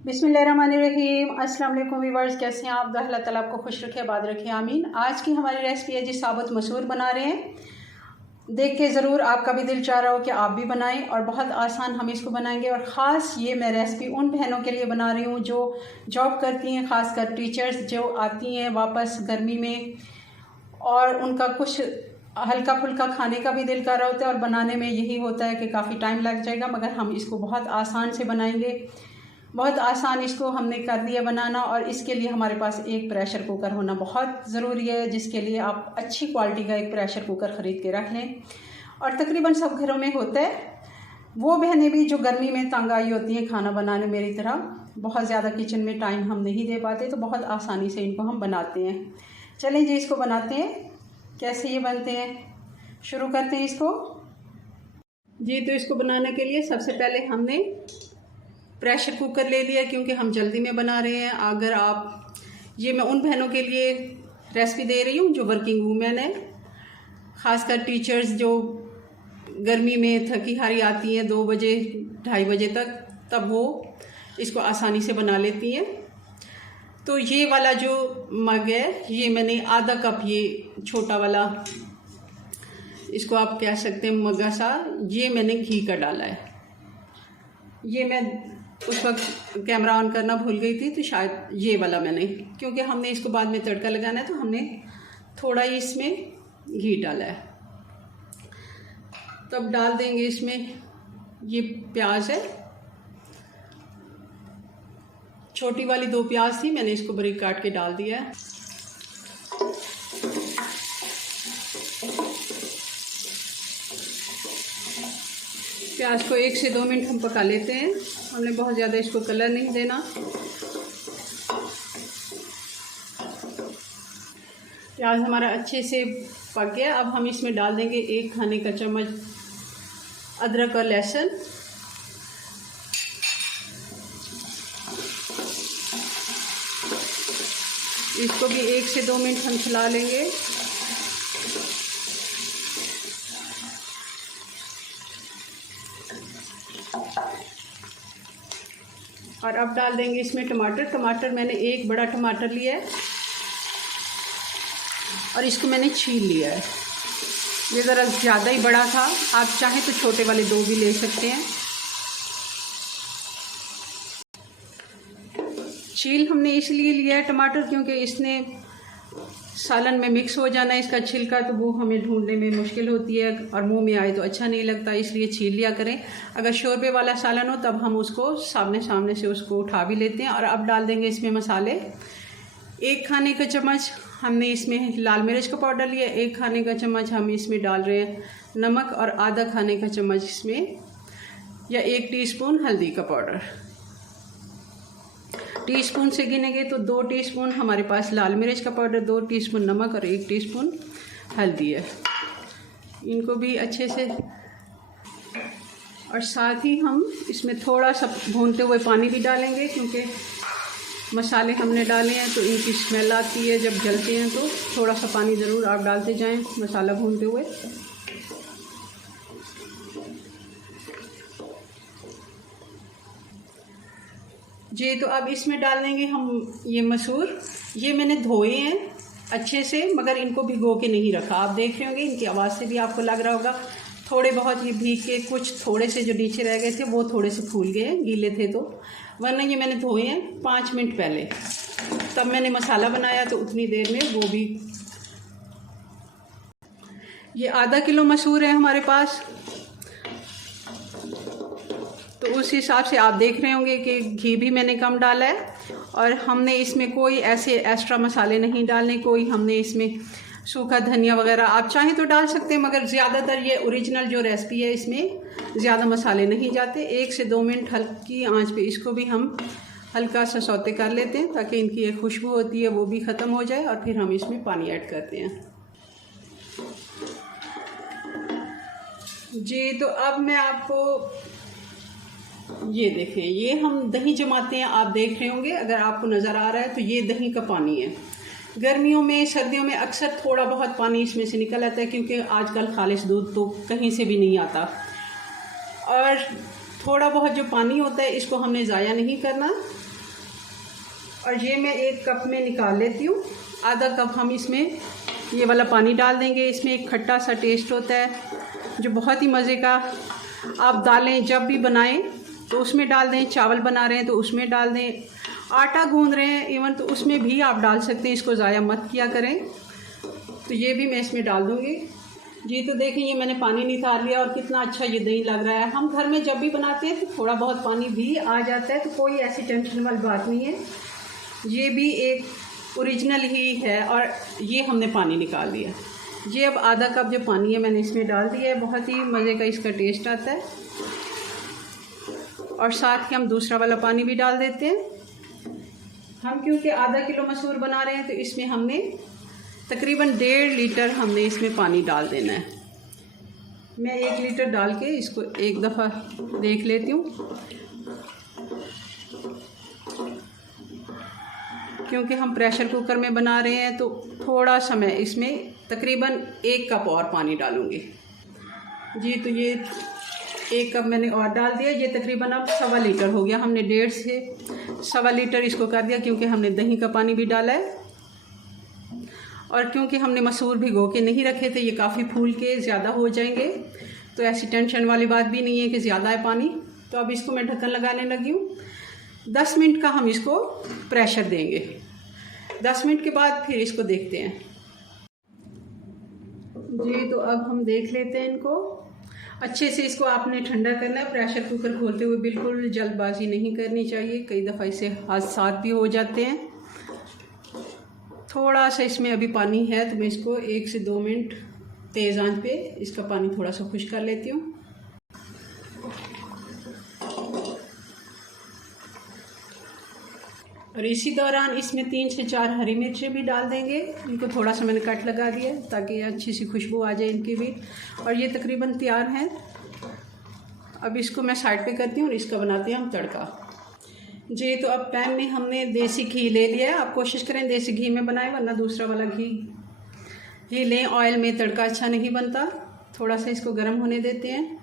बिस्मिल्लाहिर्रहमानिर्रहीम। अस्सलाम वालेकुम व्यूअर्स, कैसे हैं आप? अल्लाह ताला आपको खुश रखे, आबाद रखे, आमीन। आज की हमारी रेसिपी है जी साबुत मसूर बना रहे हैं। देख के ज़रूर आपका भी दिल चाह रहा हो कि आप भी बनाएं, और बहुत आसान हम इसको बनाएंगे। और ख़ास ये मैं रेसिपी उन बहनों के लिए बना रही हूँ जो जॉब करती हैं, ख़ासकर टीचर्स जो आती हैं वापस गर्मी में, और उनका कुछ हल्का फुल्का खाने का भी दिल कर रहा होता है, और बनाने में यही होता है कि काफ़ी टाइम लग जाएगा, मगर हम इसको बहुत आसान से बनाएंगे। बहुत आसान इसको हमने कर दिया बनाना। और इसके लिए हमारे पास एक प्रेशर कुकर होना बहुत ज़रूरी है, जिसके लिए आप अच्छी क्वालिटी का एक प्रेशर कुकर ख़रीद के रख लें, और तकरीबन सब घरों में होता है। वो बहनें भी जो गर्मी में तंग आई होती हैं खाना बनाने, मेरी तरह बहुत ज़्यादा किचन में टाइम हम नहीं दे पाते, तो बहुत आसानी से इनको हम बनाते हैं। चलें जी, इसको बनाते हैं। कैसे ये बनते हैं शुरू करते हैं इसको जी। तो इसको बनाने के लिए सबसे पहले हमने प्रेशर कुकर ले लिया, क्योंकि हम जल्दी में बना रहे हैं। अगर आप, ये मैं उन बहनों के लिए रेसिपी दे रही हूँ जो वर्किंग वूमेन है, ख़ासकर टीचर्स जो गर्मी में थकी हारी आती हैं 2 बजे 2:30 बजे तक, तब वो इसको आसानी से बना लेती हैं। तो ये वाला जो मग है, ये मैंने आधा कप, ये छोटा वाला इसको आप कह सकते हैं मग्गा सा, ये मैंने घी का डाला है। ये मैं उस वक्त कैमरा ऑन करना भूल गई थी, तो शायद ये वाला मैंने, क्योंकि हमने इसको बाद में तड़का लगाना है, तो हमने थोड़ा ही इसमें घी डाला है। तब डाल देंगे इसमें, ये प्याज है, छोटी वाली 2 प्याज थी, मैंने इसको बारीक काट के डाल दिया है। प्याज को 1 से 2 मिनट हम पका लेते हैं। हमने बहुत ज़्यादा इसको कलर नहीं देना। प्याज हमारा अच्छे से पक गया। अब हम इसमें डाल देंगे 1 खाने का चम्मच अदरक और लहसुन। इसको भी 1 से 2 मिनट हम चला लेंगे। और अब डाल देंगे इसमें टमाटर मैंने 1 बड़ा टमाटर लिया है, और इसको मैंने छील लिया है। ये ज़रा ज़्यादा ही बड़ा था, आप चाहें तो छोटे वाले 2 भी ले सकते हैं। छील हमने इसलिए लिया है टमाटर, क्योंकि इसने सालन में मिक्स हो जाना है, इसका छिलका, तो वो हमें ढूंढने में मुश्किल होती है, और मुंह में आए तो अच्छा नहीं लगता, इसलिए छील लिया करें। अगर शोरबे वाला सालन हो तब हम उसको सामने से उसको उठा भी लेते हैं। और अब डाल देंगे इसमें मसाले। 1 खाने का चम्मच हमने इसमें लाल मिर्च का पाउडर लिया, 1 खाने का चम्मच हम इसमें डाल रहे हैं नमक, और आधा खाने का चम्मच इसमें या 1 टीस्पून हल्दी का पाउडर। टीस्पून से गिनेंगे तो 2 टीस्पून हमारे पास लाल मिर्च का पाउडर, 2 टीस्पून नमक और 1 टीस्पून हल्दी है। इनको भी अच्छे से, और साथ ही हम इसमें थोड़ा सा भूनते हुए पानी भी डालेंगे, क्योंकि मसाले हमने डाले हैं तो इनकी स्मेल आती है जब जलते हैं, तो थोड़ा सा पानी ज़रूर आप डालते जाएं मसाला भूनते हुए। जी, तो अब इसमें डाल देंगे हम ये मसूर। ये मैंने धोए हैं अच्छे से, मगर इनको भिगो के नहीं रखा। आप देख रहे होंगे, इनकी आवाज़ से भी आपको लग रहा होगा थोड़े बहुत ये भीग के, कुछ थोड़े से जो नीचे रह गए थे वो थोड़े से फूल गए, गीले थे तो, वरना ये मैंने धोए हैं 5 मिनट पहले। तब मैंने मसाला बनाया, तो उतनी देर में वो भी। ये आधा किलो मसूर है हमारे पास, तो उस हिसाब से आप देख रहे होंगे कि घी भी मैंने कम डाला है, और हमने इसमें कोई ऐसे एक्स्ट्रा मसाले नहीं डालने। कोई हमने इसमें सूखा धनिया वगैरह आप चाहें तो डाल सकते हैं, मगर ज़्यादातर ये ओरिजिनल जो रेसिपी है इसमें ज़्यादा मसाले नहीं जाते। 1 से 2 मिनट हल्की आंच पे इसको भी हम हल्का सा सौते कर लेते हैं, ताकि इनकी एक खुशबू होती है वो भी ख़त्म हो जाए, और फिर हम इसमें पानी ऐड करते हैं। जी, तो अब मैं आपको, ये देखें, ये हम दही जमाते हैं, आप देख रहे होंगे, अगर आपको नज़र आ रहा है तो ये दही का पानी है। गर्मियों में, सर्दियों में अक्सर थोड़ा बहुत पानी इसमें से निकल आता है, क्योंकि आजकल खालिश दूध तो कहीं से भी नहीं आता, और थोड़ा बहुत जो पानी होता है इसको हमने ज़ाया नहीं करना, और ये मैं 1 कप में निकाल लेती हूँ। आधा कप हम इसमें ये वाला पानी डाल देंगे। इसमें एक खट्टा सा टेस्ट होता है जो बहुत ही मज़े का। आप दालें जब भी बनाएं तो उसमें डाल दें, चावल बना रहे हैं तो उसमें डाल दें, आटा गूंद रहे हैं इवन तो उसमें भी आप डाल सकते हैं। इसको ज़ाया मत किया करें। तो ये भी मैं इसमें डाल दूँगी जी। तो देखें ये मैंने पानी निकाल लिया और कितना अच्छा ये दही लग रहा है। हम घर में जब भी बनाते हैं तो थोड़ा बहुत पानी भी आ जाता है, तो कोई ऐसी टेंशन वाली बात नहीं है। ये भी एक ओरिजिनल ही है और ये हमने पानी निकाल दिया। ये अब आधा कप जो पानी है मैंने इसमें डाल दिया है। बहुत ही मज़े का इसका टेस्ट आता है। और साथ ही हम दूसरा वाला पानी भी डाल देते हैं। हम क्योंकि आधा किलो मसूर बना रहे हैं तो इसमें हमने तकरीबन 1.5 लीटर हमने इसमें पानी डाल देना है। मैं 1 लीटर डाल के इसको एक दफ़ा देख लेती हूँ, क्योंकि हम प्रेशर कुकर में बना रहे हैं तो थोड़ा सा मैं इसमें तकरीबन 1 कप और पानी डालूँगी जी। तो ये 1 कप मैंने और डाल दिया। ये तकरीबन अब 1.25 लीटर हो गया। हमने 1.5 से 1.25 लीटर इसको कर दिया, क्योंकि हमने दही का पानी भी डाला है और क्योंकि हमने मसूर भिगो के नहीं रखे थे, ये काफ़ी फूल के ज़्यादा हो जाएंगे। तो ऐसी टेंशन वाली बात भी नहीं है कि ज़्यादा है पानी। तो अब इसको मैं ढक्कन लगाने लगी हूँ। 10 मिनट का हम इसको प्रेशर देंगे। 10 मिनट के बाद फिर इसको देखते हैं जी। तो अब हम देख लेते हैं इनको अच्छे से। इसको आपने ठंडा करना है। प्रेशर कुकर खोलते हुए बिल्कुल जल्दबाजी नहीं करनी चाहिए, कई दफ़ा इसे हादसात भी हो जाते हैं। थोड़ा सा इसमें अभी पानी है तो मैं इसको 1 से 2 मिनट तेज़ आंच पे इसका पानी थोड़ा सा खुश्क कर लेती हूँ। और इसी दौरान इसमें 3 से 4 हरी मिर्चें भी डाल देंगे। इनको थोड़ा सा मैंने कट लगा दिया ताकि अच्छी सी खुशबू आ जाए इनकी भी। और ये तकरीबन तैयार हैं। अब इसको मैं साइड पे करती हूँ और इसका बनाते हैं हम तड़का जी। तो अब पैन में हमने देसी घी ले लिया है। आप कोशिश करें देसी घी में बनाएं, वरना दूसरा वाला घी लें। ऑयल में तड़का अच्छा नहीं बनता। थोड़ा सा इसको गर्म होने देते हैं।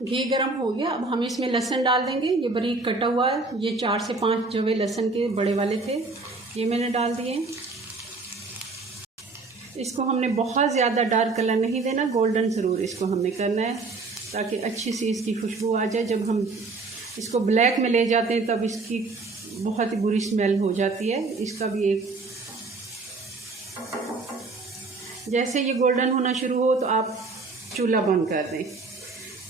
घी गर्म हो गया। अब हम इसमें लहसुन डाल देंगे। ये बारीक कटा हुआ है। ये 4 से 5 जवे लहसुन के बड़े वाले थे, ये मैंने डाल दिए। इसको हमने बहुत ज़्यादा डार्क कलर नहीं देना, गोल्डन ज़रूर इसको हमने करना है ताकि अच्छी सी इसकी खुशबू आ जाए। जब हम इसको ब्लैक में ले जाते हैं तब इसकी बहुत ही बुरी स्मेल हो जाती है। इसका भी एक जैसे ये गोल्डन होना शुरू हो तो आप चूल्हा बंद कर दें।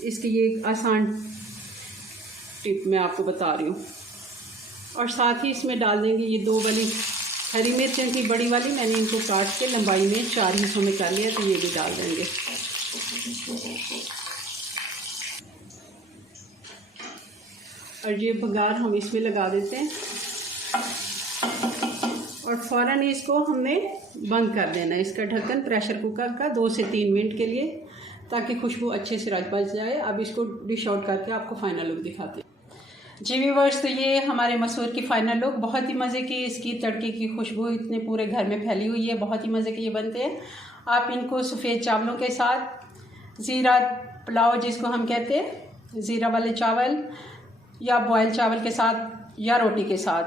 इसकी ये एक आसान टिप मैं आपको बता रही हूँ। और साथ ही इसमें डाल देंगे ये 2 वाली हरी मिर्चें थी बड़ी वाली, मैंने इनको काट के लंबाई में 4 हिस्सों में कर लिया, तो ये भी डाल देंगे। और ये बघार हम इसमें लगा देते हैं और फ़ौरन इसको हमने बंद कर देना है। इसका ढक्कन प्रेशर कुकर का 2 से 3 मिनट के लिए, ताकि खुशबू अच्छे से रच बच जाए। अब इसको डिश आउट करके आपको फ़ाइनल लुक दिखाते हैं जी व्यूअर्स। तो ये हमारे मसूर की फ़ाइनल लुक, बहुत ही मज़े की इसकी तड़के की खुशबू इतने पूरे घर में फैली हुई है। बहुत ही मज़े के ये बनते हैं। आप इनको सफ़ेद चावलों के साथ, ज़ीरा पुलाव जिसको हम कहते हैं, ज़ीरा वाले चावल या बॉयल चावल के साथ या रोटी के साथ,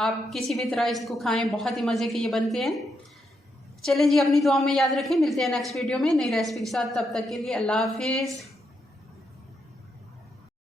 आप किसी भी तरह इसको खाएं। बहुत ही मज़े के ये बनते हैं। चलें जी, अपनी दुआओं में याद रखें। मिलते हैं नेक्स्ट वीडियो में नई रेसिपी के साथ। तब तक के लिए अल्लाह हाफिज़।